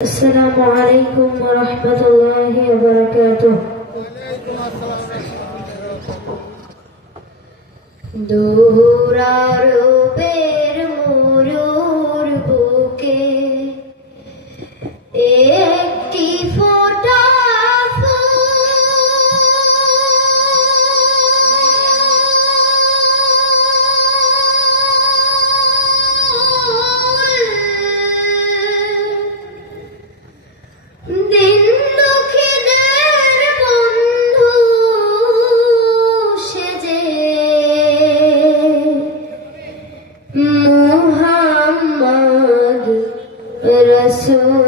السلام عليكم ورحمة الله وبركاته. দোরারূপের মরুর বুকে একটি ফোঁটা দিন দুঃখীদের বন্ধু সেজে মুহাম্মদ রাসূল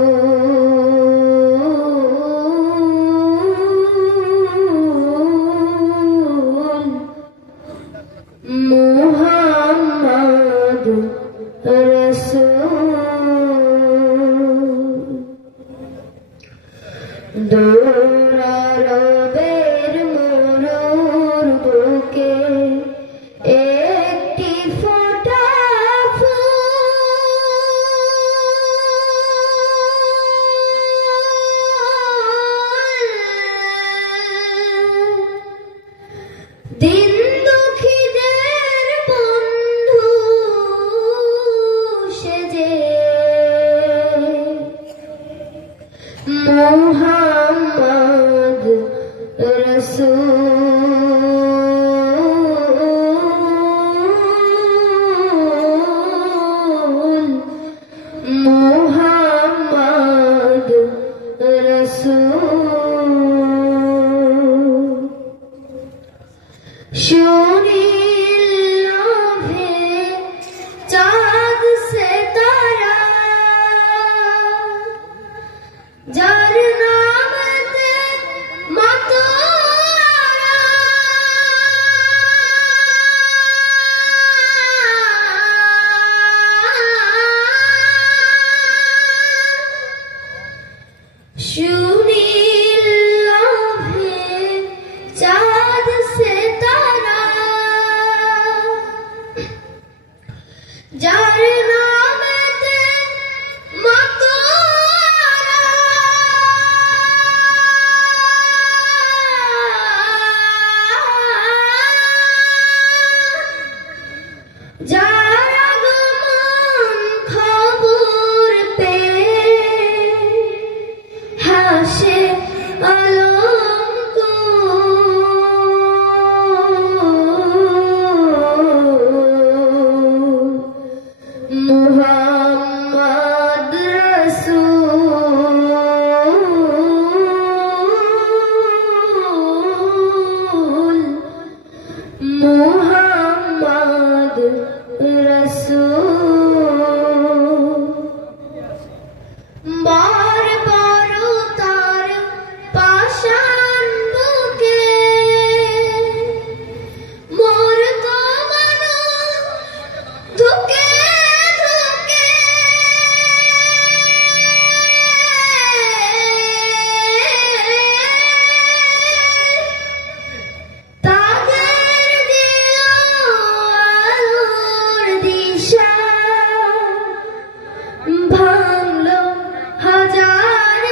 মুহাম্মদ রাসূল দোরারূপের মরুর বুকে একটি ফোঁটা দিন দুঃখীদের বন্ধু সেজে মুহাম্মদ রাসূল মুহাম্মদ রাসূল সুনীল চাঁদ সে তারা যার নামতে মাতোয়ারা সুনীল চাঁদ সে তারা যার নামতে মাতোয়ারা যার আগমন খবর পেয়ে হাসে মুহাম্মদ রাসূল মুহাম্মদ রাসূল বার বার তার পাষাণ বুকে মোর কমন ধুকে ধুকে তাদের দিল আলোর দিশা ভাঙলো হাজার